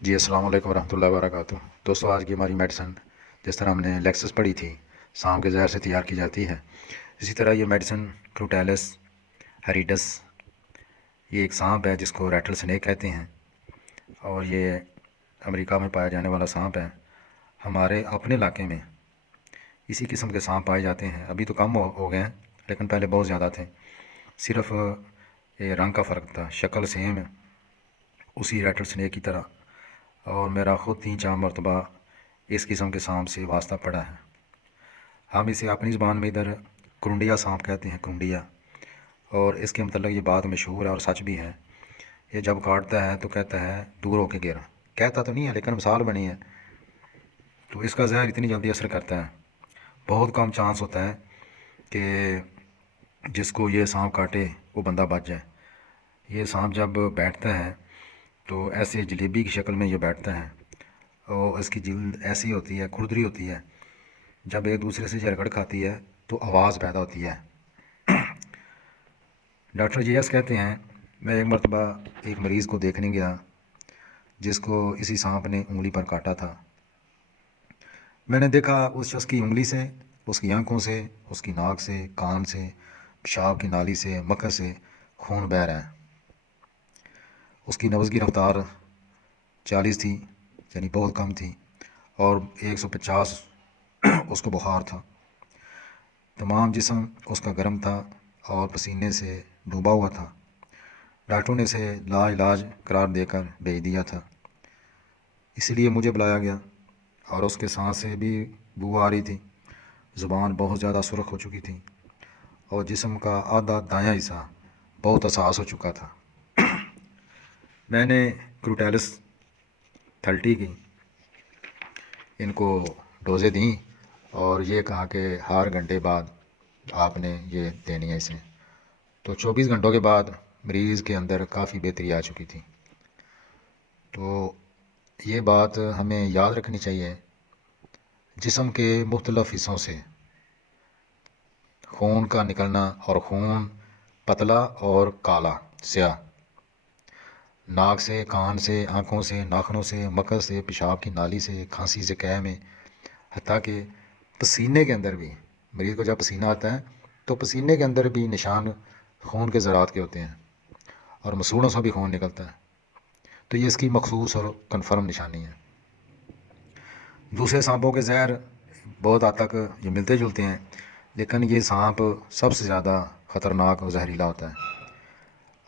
جی السلام علیکم ورحمۃ اللہ وبرکاتہ۔ دوستوں، آج کی ہماری میڈیسن جس طرح ہم نے لیکسس پڑھی تھی سانپ کے زہر سے تیار کی جاتی ہے، اسی طرح یہ میڈیسن کروٹیلس ہیریڈس، یہ ایک سانپ ہے جس کو ریٹل سنیک کہتے ہیں، اور یہ امریکہ میں پایا جانے والا سانپ ہے۔ ہمارے اپنے علاقے میں اسی قسم کے سانپ پائے جاتے ہیں، ابھی تو کم ہو گئے ہیں لیکن پہلے بہت زیادہ تھے۔ صرف یہ رنگ کا فرق تھا، شکل سیم ہے اسی ریٹل سنیک کی طرح، اور میرا خود 3-4 مرتبہ اس قسم کے سانپ سے واسطہ پڑا ہے۔ ہم اسے اپنی زبان میں ادھر کرنڈیا سانپ کہتے ہیں، کرنڈیا، اور اس کے متعلق یہ بات مشہور ہے اور سچ بھی ہے۔ یہ جب کاٹتا ہے تو کہتا ہے دور ہو کے گر، کہتا تو نہیں ہے لیکن مثال بنی ہے۔ تو اس کا زہر اتنی جلدی اثر کرتا ہے، بہت کم چانس ہوتا ہے کہ جس کو یہ سانپ کاٹے وہ بندہ بچ جائے۔ یہ سانپ جب بیٹھتا ہے تو ایسے جلیبی کی شکل میں یہ بیٹھتا ہے، اور اس کی جلد ایسی ہوتی ہے، کھردری ہوتی ہے، جب ایک دوسرے سے جھرگڑ کھاتی ہے تو آواز پیدا ہوتی ہے۔ ڈاکٹر جی ایس کہتے ہیں، میں ایک مرتبہ ایک مریض کو دیکھنے گیا جس کو اسی سانپ نے انگلی پر کاٹا تھا۔ میں نے دیکھا اس شخص کی انگلی سے، اس کی آنکھوں سے، اس کی ناک سے، کان سے، پیشاب کی نالی سے، مکر سے خون بہہ رہا ہے۔ اس کی نبض کی رفتار 40 تھی، یعنی بہت کم تھی، اور 150 اس کو بخار تھا۔ تمام جسم اس کا گرم تھا اور پسینے سے ڈوبا ہوا تھا۔ ڈاکٹروں نے اسے لا علاج قرار دے کر بھیج دیا تھا، اسی لیے مجھے بلایا گیا، اور اس کے سانس سے بھی بو آ رہی تھی، زبان بہت زیادہ سرخ ہو چکی تھی، اور جسم کا آدھا دایاں حصہ بہت حساس ہو چکا تھا۔ میں نے کروٹیلس 30 کی ان کو ڈوزیں دیں اور یہ کہا کہ ہر گھنٹے بعد آپ نے یہ دینی ہے اسے۔ تو 24 گھنٹوں کے بعد مریض کے اندر کافی بہتری آ چکی تھی۔ تو یہ بات ہمیں یاد رکھنی چاہیے، جسم کے مختلف حصوں سے خون کا نکلنا، اور خون پتلا اور کالا سیاہ، ناک سے، کان سے، آنکھوں سے، ناخنوں سے، مکر سے، پیشاب کی نالی سے، کھانسی سے، قے میں، حتیٰ کہ پسینے کے اندر بھی، مریض کو جب پسینہ آتا ہے تو پسینے کے اندر بھی نشان خون کے ذرات کے ہوتے ہیں، اور مسوڑوں سے بھی خون نکلتا ہے۔ تو یہ اس کی مخصوص اور کنفرم نشانی ہے۔ دوسرے سانپوں کے زہر بہت حد تک یہ ملتے جلتے ہیں، لیکن یہ سانپ سب سے زیادہ خطرناک اور زہریلا ہوتا ہے۔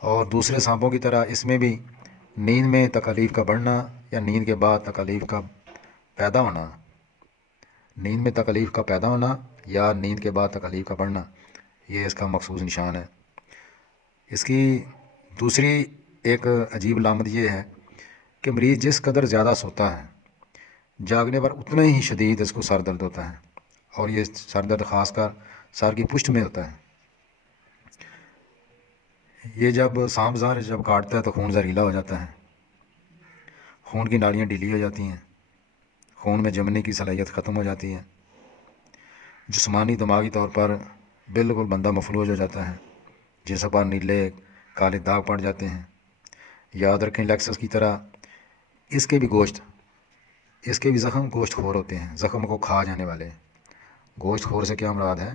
اور دوسرے سانپوں کی طرح اس میں بھی نیند میں تکالیف کا بڑھنا یا نیند کے بعد تکالیف کا پیدا ہونا، نیند میں تکالیف کا پیدا ہونا یا نیند کے بعد تکالیف کا بڑھنا، یہ اس کا مخصوص نشان ہے۔ اس کی دوسری ایک عجیب علامت یہ ہے کہ مریض جس قدر زیادہ سوتا ہے، جاگنے پر اتنا ہی شدید اس کو سر درد ہوتا ہے، اور یہ سر درد خاص کر سر کی پشت میں ہوتا ہے۔ یہ جب سانپ زہر جب کاٹتا ہے تو خون زہریلا ہو جاتا ہے، خون کی نالیاں ڈھیلی ہو جاتی ہیں، خون میں جمنے کی صلاحیت ختم ہو جاتی ہے، جسمانی دماغی طور پر بالکل بندہ مفلوج ہو جاتا ہے، جسم پر نیلے کالے داغ پڑ جاتے ہیں۔ یاد رکھیں، لیکسس کی طرح اس کے بھی گوشت، اس کے بھی زخم گوشت خور ہوتے ہیں، زخم کو کھا جانے والے۔ گوشت خور سے کیا مراد ہے؟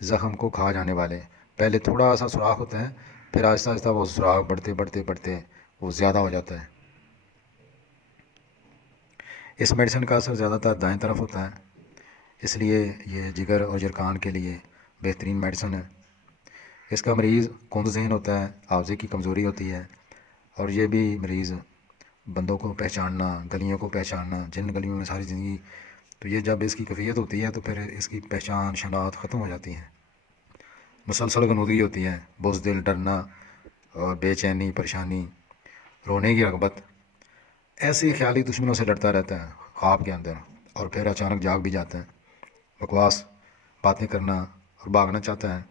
زخم کو کھا جانے والے۔ پہلے تھوڑا سا سوراخ ہوتا ہے، پھر آہستہ آہستہ وہ سوراخ بڑھتے بڑھتے بڑھتے وہ زیادہ ہو جاتا ہے۔ اس میڈیسن کا اثر زیادہ تر دائیں طرف ہوتا ہے، اس لیے یہ جگر اور جرکان کے لیے بہترین میڈیسن ہے۔ اس کا مریض کند ذہن ہوتا ہے، حافظے کی کمزوری ہوتی ہے، اور یہ بھی مریض بندوں کو پہچاننا، گلیوں کو پہچاننا، جن گلیوں میں ساری زندگی، تو یہ جب اس کی کیفیت ہوتی ہے تو پھر اس کی پہچان شناخت ختم ہو جاتی ہے۔ مسلسل غنودگی ہوتی ہے، بزدل، ڈرنا اور بے چینی، پریشانی، رونے کی رغبت، ایسے خیالی دشمنوں سے لڑتا رہتا ہے خواب کے اندر، اور پھر اچانک جاگ بھی جاتا ہے، بکواس باتیں کرنا اور بھاگنا چاہتا ہے۔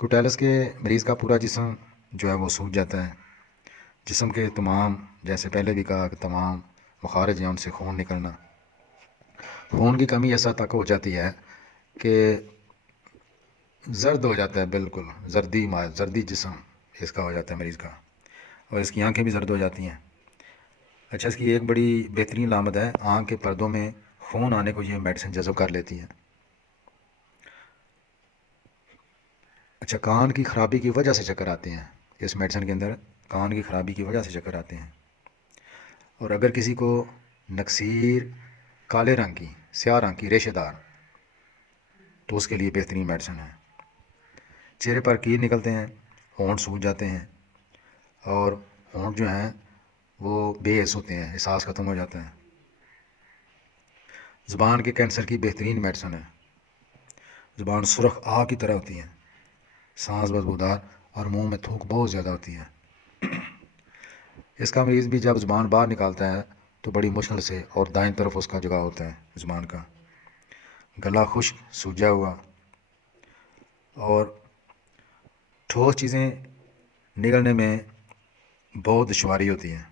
کوٹیلس کے مریض کا پورا جسم جو ہے وہ سوج جاتا ہے، جسم کے تمام، جیسے پہلے بھی کہا کہ تمام مخارج ہیں ان سے خون نکلنا، خون کی کمی ایسا تک ہو جاتی ہے کہ زرد ہو جاتا ہے، بالکل زردی جسم اس کا ہو جاتا ہے مریض کا، اور اس کی آنکھیں بھی زرد ہو جاتی ہیں۔ اچھا، اس کی ایک بڑی بہترین علامت ہے آنکھ کے پردوں میں خون آنے کو یہ میڈیسن جذب کر لیتی ہے۔ اچھا، کان کی خرابی کی وجہ سے چکر آتے ہیں، اس میڈیسن کے اندر کان کی خرابی کی وجہ سے چکر آتے ہیں۔ اور اگر کسی کو نکسیر کالے رنگ کی، سیاہ رنگ کی، ریشے دار، تو اس کے لیے بہترین میڈیسن ہے۔ چہرے پر کیر نکلتے ہیں، ہونٹ سوج جاتے ہیں، اور ہونٹ جو ہیں وہ بے حس ہوتے ہیں، احساس ختم ہو جاتا ہے۔ زبان کے کینسر کی بہترین میڈیسن ہے۔ زبان سرخ آگ کی طرح ہوتی ہے، سانس بدبودار، اور منہ میں تھوک بہت زیادہ ہوتی ہے۔ اس کا مریض بھی جب زبان باہر نکالتا ہے تو بڑی مشکل سے، اور دائیں طرف اس کا جگہ ہوتا ہے زبان کا، گلا خشک، سوجا ہوا، اور ٹھوس چیزیں نگلنے میں بہت دشواری ہوتی ہے۔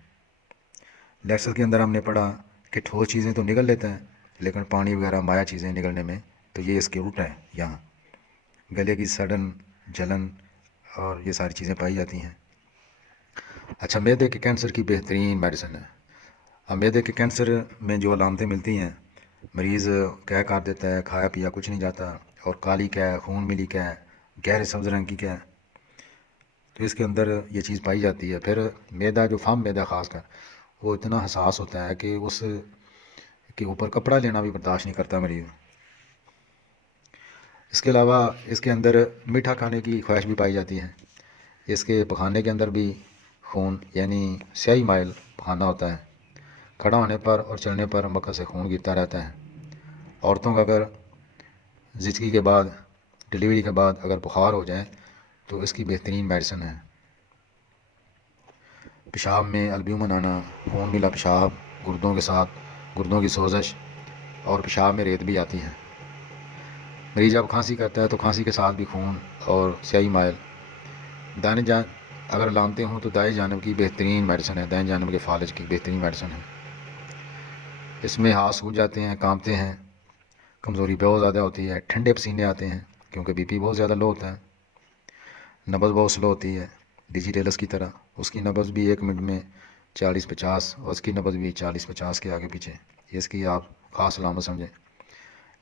لیکچر کے اندر ہم نے پڑھا کہ ٹھوس چیزیں تو نگل لیتا ہے، لیکن پانی وغیرہ مایا چیزیں نگلنے میں تو یہ اس کے الٹا ہے۔ یہاں گلے کی سڑن، جلن، اور یہ ساری چیزیں پائی جاتی ہیں۔ اچھا، معدے کے کینسر کی بہترین میڈیسن ہے۔ اب معدے کے کینسر میں جو علامتیں ملتی ہیں، مریض کہہ کر دیتا ہے کھایا پیا کچھ نہیں جاتا، اور کالی کیا ہے، خون ملی کیا ہے، گہرے سبز رنگ کی کیا ہے، تو اس کے اندر یہ چیز پائی جاتی ہے۔ پھر معدہ، جو فم معدہ خاص کر، وہ اتنا حساس ہوتا ہے کہ اس کے اوپر کپڑا لینا بھی برداشت نہیں کرتا مریض۔ اس کے علاوہ اس کے اندر میٹھا کھانے کی خواہش بھی پائی جاتی ہے۔ اس کے پخانے کے اندر بھی خون، یعنی سیاہی مائل پخانہ ہوتا ہے۔ کھڑا ہونے پر اور چلنے پر مکہ سے خون گرتا رہتا ہے۔ عورتوں کا اگر زچگی کے بعد، ڈلیوری کے بعد اگر بخار ہو جائے تو اس کی بہترین میڈیسن ہے۔ پیشاب میں البیومن آنا، خون ملا پیشاب، گردوں کے ساتھ گردوں کی سوزش، اور پیشاب میں ریت بھی آتی ہے۔ مریض جب کھانسی کرتا ہے تو کھانسی کے ساتھ بھی خون اور سیاہی مائل۔ دائیں اگر علامتیں ہوں تو دائیں جانب کی بہترین میڈیسن ہے، دائیں جانب کے فالج کی بہترین میڈیسن ہے۔ اس میں ہاتھ سوج جاتے ہیں، کانپتے ہیں، کمزوری بہت زیادہ ہوتی ہے، ٹھنڈے پسینے آتے ہیں کیونکہ بی پی بہت زیادہ لو ہوتا ہے، نبض بہت سلو ہوتی ہے ڈیجیٹیلس کی طرح، اس کی نبض بھی 1 منٹ میں 40-50، اور اس کی نبض بھی 40-50 کے آگے پیچھے، اس کی آپ خاص علامت سمجھیں،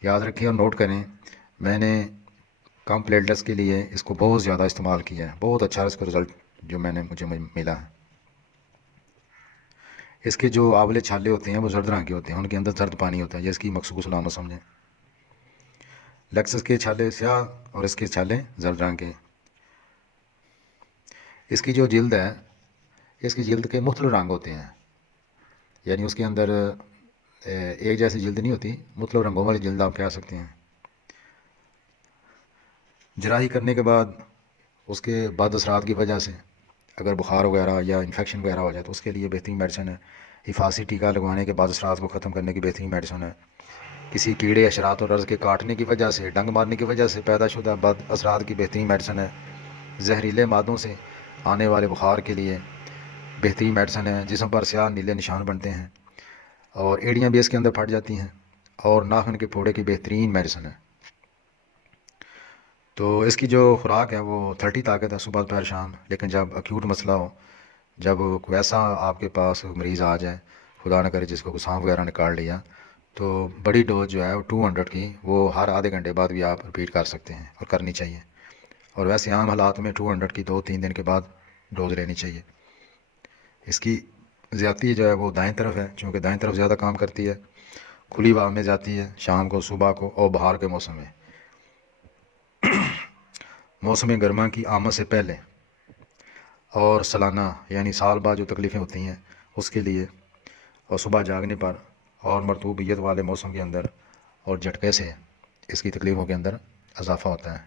یاد رکھیں اور نوٹ کریں۔ میں نے کم پلیٹلیٹس کے لیے اس کو بہت زیادہ استعمال کیا ہے، بہت اچھا اس کا رزلٹ جو مجھے ملا ہے۔ اس کے جو آولے چھالے ہوتے ہیں وہ زرد رنگ کے ہوتے ہیں، ان کے اندر زرد پانی ہوتا ہے، یہ اس کی مخصوص علامت سمجھیں۔ لیکسس کے چھالے سیاہ اور اس کے چھالے زرد رنگ کے۔ اس کی جو جلد ہے، اس کی جلد کے مختلف رنگ ہوتے ہیں، یعنی اس کے اندر ایک جیسی جلد نہیں ہوتی، مختلف رنگوں والی جلد آپ کہہ سکتے ہیں۔ جراحی کرنے کے بعد اس کے بعد اثرات کی وجہ سے اگر بخار وغیرہ یا انفیکشن وغیرہ ہو جائے تو اس کے لیے بہترین میڈیسن ہے۔ حفاظتی ٹیکہ لگوانے کے بعد اثرات کو ختم کرنے کی بہترین میڈیسن ہے۔ کسی کیڑے، حشرات اور عرض کے کاٹنے کی وجہ سے، ڈنگ مارنے کی وجہ سے پیدا شدہ بد اثرات کی بہترین میڈیسن ہے۔ زہریلے مادوں سے آنے والے بخار کے لیے بہترین میڈیسن ہے۔ جسم پر سیاہ نیلے نشان بنتے ہیں، اور ایڑیاں بھی اس کے اندر پھٹ جاتی ہیں، اور ناخن کے پھوڑے کی بہترین میڈیسن ہے۔ تو اس کی جو خوراک ہے وہ 30 طاقت ہے، صبح دوپہر شام، لیکن جب ایکیوٹ مسئلہ ہو، جب کوئی ایسا آپ کے پاس مریض آ جائے، خدا نہ کرے جس کو سانپ وغیرہ نے کاٹ لیا، تو بڑی ڈوز جو ہے وہ 200 کی، وہ ہر آدھے گھنٹے بعد بھی آپ رپیٹ کر سکتے ہیں اور کرنی چاہیے۔ اور ویسے عام حالات میں 200 کی 2-3 دن کے بعد ڈوز لینی چاہیے۔ اس کی زیادتی جو ہے وہ دائیں طرف ہے، چونکہ دائیں طرف زیادہ کام کرتی ہے، کھلی ہوا میں جاتی ہے، شام کو، صبح کو، اور بہار کے موسم میں، موسم گرما کی آمد سے پہلے، اور سالانہ یعنی سال بعد جو تکلیفیں ہوتی ہیں اس کے لیے، اور صبح جاگنے پر، اور مرطوبیت والے موسم کے اندر، اور جھٹکے سے اس کی تکلیفوں کے اندر اضافہ ہوتا ہے۔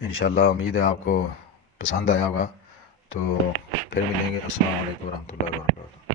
انشاءاللہ امید ہے آپ کو پسند آیا ہوگا، تو پھر ملیں گے۔ السلام علیکم ورحمۃ اللہ وبرکاتہ۔